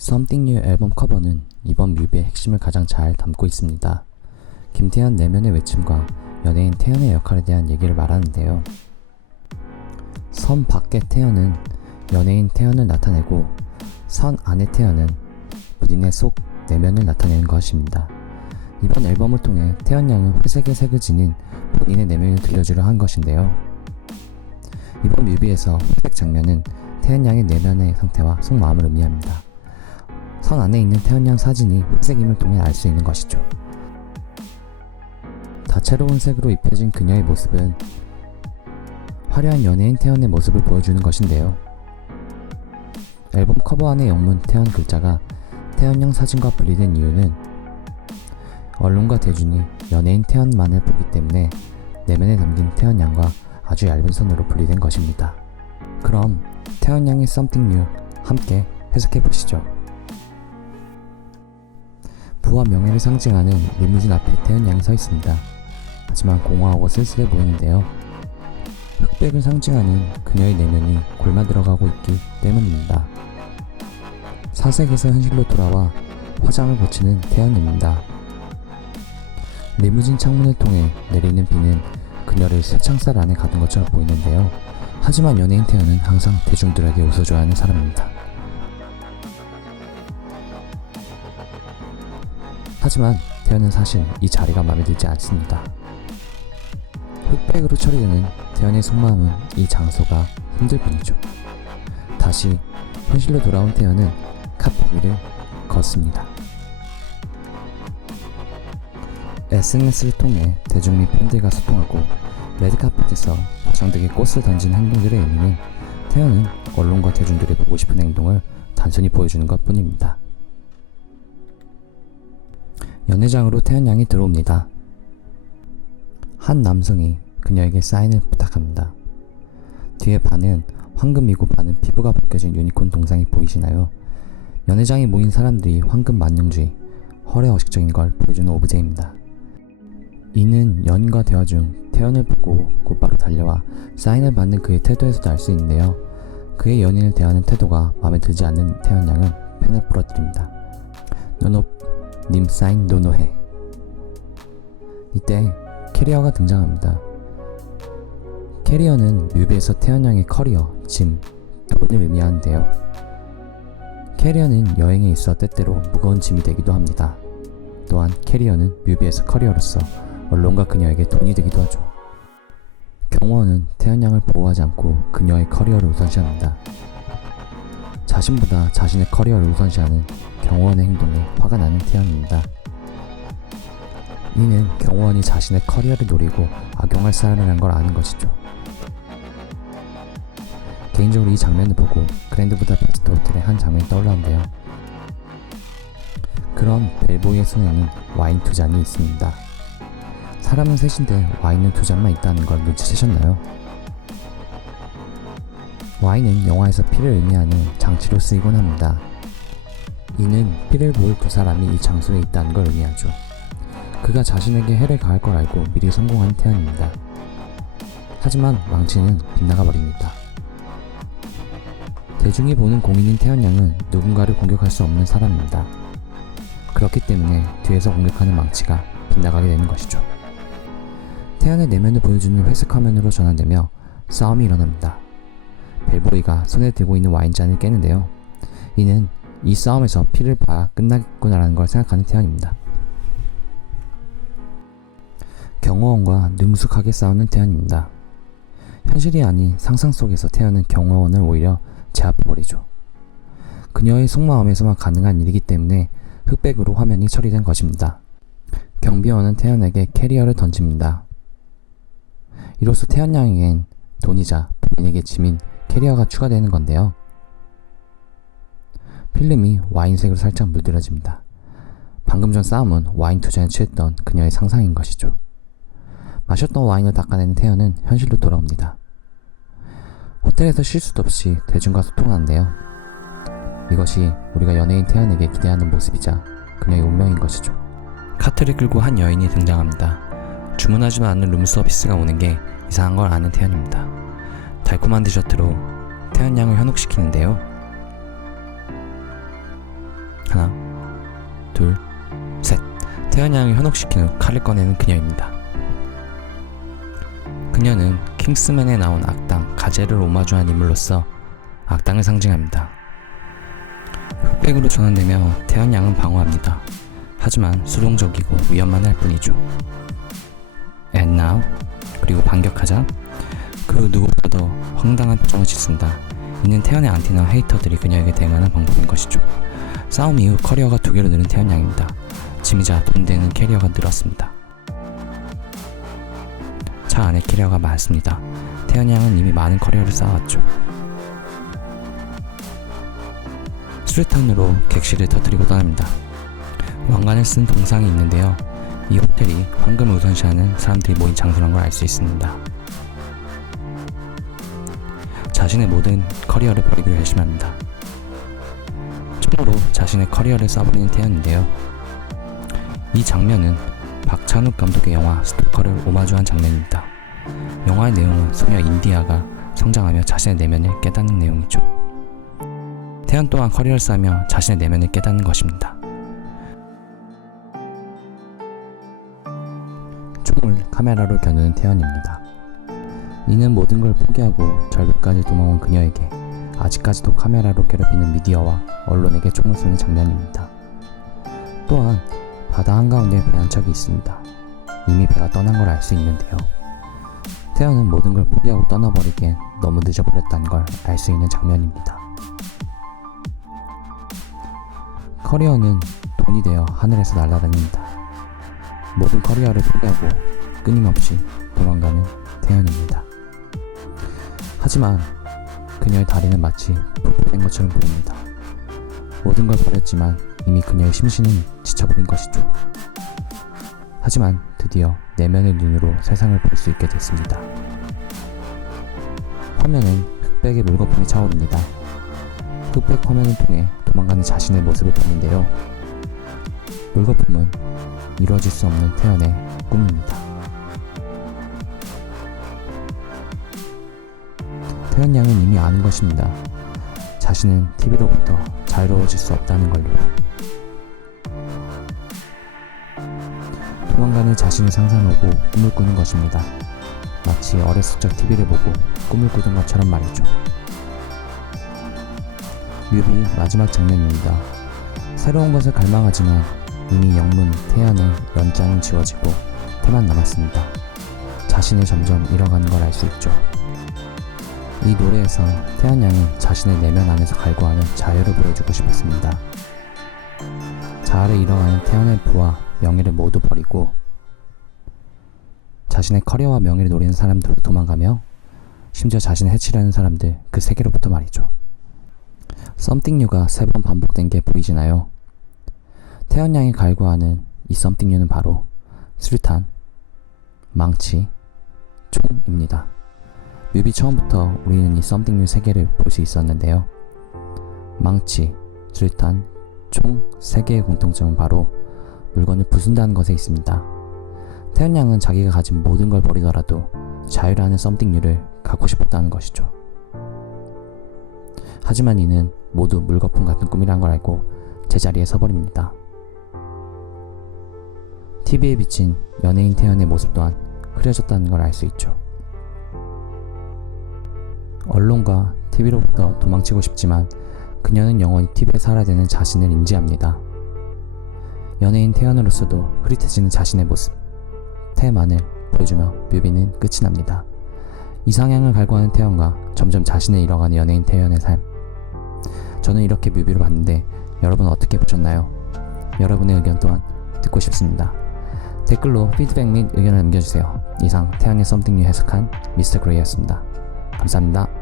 Something New 앨범 커버는 이번 뮤비의 핵심을 가장 잘 담고 있습니다. 김태현 내면의 외침과 연예인 태연의 역할에 대한 얘기를 말하는데요. 선 밖의 태연은 연예인 태연을 나타내고 선 안의 태연은 본인의 속 내면을 나타내는 것입니다. 이번 앨범을 통해 태연 양은 회색의 색을 지닌 본인의 내면을 들려주려 한 것인데요. 이번 뮤비에서 회색 장면은 태연 양의 내면의 상태와 속마음을 의미합니다. 선 안에 있는 태연 양 사진이 회색임을 통해 알 수 있는 것이죠. 다채로운 색으로 입혀진 그녀의 모습은 화려한 연예인 태연의 모습을 보여주는 것인데요. 앨범 커버 안의 영문 태연 글자가 태연 양 사진과 분리된 이유는 언론과 대중이 연예인 태연만을 보기 때문에 내면에 담긴 태연 양과 아주 얇은 선으로 분리된 것입니다. 그럼 태연 양의 Something New 함께 해석해 보시죠. 부와 명예를 상징하는 리무진 앞에 태연 양이 서 있습니다. 하지만 공허하고 쓸쓸해 보이는데요. 흑백을 상징하는 그녀의 내면이 골마 들어가고 있기 때문입니다. 사색에서 현실로 돌아와 화장을 고치는 태연입니다. 리무진 창문을 통해 내리는 비는 그녀를 쇠창살 안에 가둔 것처럼 보이는데요. 하지만 연예인 태연은 항상 대중들에게 웃어줘야 하는 사람입니다. 하지만 태연은 사실 이 자리가 마음에 들지 않습니다. 흑백으로 처리되는 태연의 속마음은 이 장소가 힘들 뿐이죠. 다시 현실로 돌아온 태연은 카페 위를 걷습니다. SNS를 통해 대중 및 팬들과 소통하고 레드카펫에서 화장등에 꽃을 던진 행동들의 의미는 태연은 언론과 대중들이 보고 싶은 행동을 단순히 보여주는 것 뿐입니다. 연회장으로 태연 양이 들어옵니다. 한 남성이 그녀에게 사인을 부탁합니다. 뒤에 반은 황금이고 반은 피부가 벗겨진 유니콘 동상이 보이시나요? 연회장에 모인 사람들이 황금 만능주의, 허례허식적인 걸 보여주는 오브제입니다. 이는 연과 대화 중 태연을 보고 곧바로 달려와 사인을 받는 그의 태도에서도 알 수 있는데요. 그의 연인을 대하는 태도가 마음에 들지 않는 태연 양은 펜을 부러뜨립니다. 노노, 님 사인 노노해. 이때 캐리어가 등장합니다. 캐리어는 뮤비에서 태연 양의 커리어, 짐, 돈을 의미하는데요. 캐리어는 여행에 있어 때때로 무거운 짐이 되기도 합니다. 또한 캐리어는 뮤비에서 커리어로서 언론과 그녀에게 돈이 되기도 하죠. 경호원은 태연 양을 보호하지 않고 그녀의 커리어를 우선시합니다. 자신보다 자신의 커리어를 우선시하는 경호원의 행동에 화가 나는 태연입니다. 이는 경호원이 자신의 커리어를 노리고 악용할 사람이라는 걸 아는 것이죠. 개인적으로 이 장면을 보고 그랜드 부다페스트 호텔의 한 장면이 떠올랐는데요. 그런 벨보이의 손에는 와인 2잔이 있습니다. 사람은 셋인데 와인은 2잔만 있다는 걸 눈치채셨나요? 와인은 영화에서 피를 의미하는 장치로 쓰이곤 합니다. 이는 피를 부을 두 사람이 이 장소에 있다는 걸 의미하죠. 그가 자신에게 해를 가할 걸 알고 미리 성공한 태연입니다. 하지만 망치는 빗나가 버립니다. 대중이 보는 공인인 태연 양은 누군가를 공격할 수 없는 사람입니다. 그렇기 때문에 뒤에서 공격하는 망치가 빗나가게 되는 것이죠. 태연의 내면을 보여주는 회색 화면으로 전환되며 싸움이 일어납니다. 벨보이가 손에 들고 있는 와인잔을 깨는데요. 이는 이 싸움에서 피를 봐야 끝나겠구나라는 걸 생각하는 태연입니다. 경호원과 능숙하게 싸우는 태연입니다. 현실이 아닌 상상 속에서 태연은 경호원을 오히려 제압해버리죠. 그녀의 속마음에서만 가능한 일이기 때문에 흑백으로 화면이 처리된 것입니다. 경비원은 태연에게 캐리어를 던집니다. 이로써 태연 양에겐 돈이자 본인에게 짐인 캐리어가 추가되는 건데요. 필름이 와인색으로 살짝 물들여집니다. 방금 전 싸움은 와인 2잔에 취했던 그녀의 상상인 것이죠. 마셨던 와인을 닦아내는 태연은 현실로 돌아옵니다. 호텔에서 쉴 수도 없이 대중과 소통하는데요. 이것이 우리가 연예인 태연에게 기대하는 모습이자 그녀의 운명인 것이죠. 카트를 끌고 한 여인이 등장합니다. 주문하지도 않는 룸서비스가 오는 게 이상한 걸 아는 태연입니다. 달콤한 디저트로 태연 양을 현혹시키는데요. 둘, 셋. 태연 양을 현혹시킨 후 칼을 꺼내는 그녀입니다. 그녀는 킹스맨에 나온 악당 가젤을 오마주한 인물로서 악당을 상징합니다. 흑백으로 전환되며 태연 양은 방어합니다. 하지만 수동적이고 위험만 할 뿐이죠. And now, 그리고 반격하자 그 누구보다도 황당한 표정을 짓습니다. 이는 태연의 안티나 헤이터들이 그녀에게 대응하는 방법인 것이죠. 싸움 이후 커리어가 2개로 늘은 태연 양입니다. 짐이자 돈 되는 캐리어가 늘었습니다. 차 안에 캐리어가 많습니다. 태연 양은 이미 많은 커리어를 쌓아왔죠. 수류탄으로 객실을 터뜨리고 떠납니다. 왕관을 쓴 동상이 있는데요. 이 호텔이 황금을 우선시하는 사람들이 모인 장소란 걸 알 수 있습니다. 자신의 모든 커리어를 버리기로 결심합니다. 총으로 자신의 커리어를 쏴버리는 태연인데요. 이 장면은 박찬욱 감독의 영화 스토커를 오마주한 장면입니다. 영화의 내용은 소녀 인디아가 성장하며 자신의 내면을 깨닫는 내용이죠. 태연 또한 커리어를 쌓으며 자신의 내면을 깨닫는 것입니다. 총을 카메라로 겨누는 태연입니다. 이는 모든 걸 포기하고 절벽까지 도망온 그녀에게 아직까지도 카메라로 괴롭히는 미디어와 언론에게 총을 쏘는 장면입니다. 또한 바다 한가운데 배 한 척이 있습니다. 이미 배가 떠난 걸 알 수 있는데요. 태연은 모든 걸 포기하고 떠나버리기엔 너무 늦어버렸다는 걸 알 수 있는 장면입니다. 커리어는 돈이 되어 하늘에서 날아다닙니다. 모든 커리어를 포기하고 끊임없이 도망가는 태연입니다. 하지만 그녀의 다리는 마치 부풀린 것처럼 보입니다. 모든 걸 버렸지만 이미 그녀의 심신은 지쳐버린 것이죠. 하지만 드디어 내면의 눈으로 세상을 볼 수 있게 됐습니다. 화면엔 흑백의 물거품이 차오릅니다. 흑백 화면을 통해 도망가는 자신의 모습을 보는데요. 물거품은 이루어질 수 없는 태연의 꿈입니다. 태연 양은 이미 아는 것입니다. 자신은 TV로부터 자유로워질 수 없다는 걸요. 도망가는 자신을 상상하고 꿈을 꾸는 것입니다. 마치 어렸을 적 TV를 보고 꿈을 꾸던 것처럼 말이죠. 뮤비 마지막 장면입니다. 새로운 것을 갈망하지만 이미 영문 태연의 연장은 지워지고 태만 남았습니다. 자신을 점점 잃어가는 걸 알 수 있죠. 이 노래에서 태연 양은 자신의 내면 안에서 갈구하는 자유를 보여주고 싶었습니다. 자아를 잃어가는 태연의 부와 명예를 모두 버리고 자신의 커리어와 명예를 노리는 사람들로 도망가며 심지어 자신을 해치려는 사람들 그 세계로부터 말이죠. Something New가 3번 반복된 게 보이시나요? 태연 양이 갈구하는 이 Something New는 바로 수류탄, 망치, 총입니다. 뮤비 처음부터 우리는 이 Something New 세계를 볼 수 있었는데요. 망치, 수류탄, 총 3개의 공통점은 바로 물건을 부순다는 것에 있습니다. 태연 양은 자기가 가진 모든 걸 버리더라도 자유라는 Something New를 갖고 싶었다는 것이죠. 하지만 이는 모두 물거품 같은 꿈이란 걸 알고 제자리에 서버립니다. TV에 비친 연예인 태연의 모습 또한 흐려졌다는 걸 알 수 있죠. 언론과 TV로부터 도망치고 싶지만 그녀는 영원히 TV에 살아야 되는 자신을 인지합니다. 연예인 태연으로서도 흐릿해지는 자신의 모습, 태만을 보여주며 뮤비는 끝이 납니다. 이상향을 갈구하는 태연과 점점 자신을 잃어가는 연예인 태연의 삶. 저는 이렇게 뮤비를 봤는데 여러분은 어떻게 보셨나요? 여러분의 의견 또한 듣고 싶습니다. 댓글로 피드백 및 의견을 남겨주세요. 이상 태연의 Something New 해석한 미스터 그레이였습니다. 감사합니다.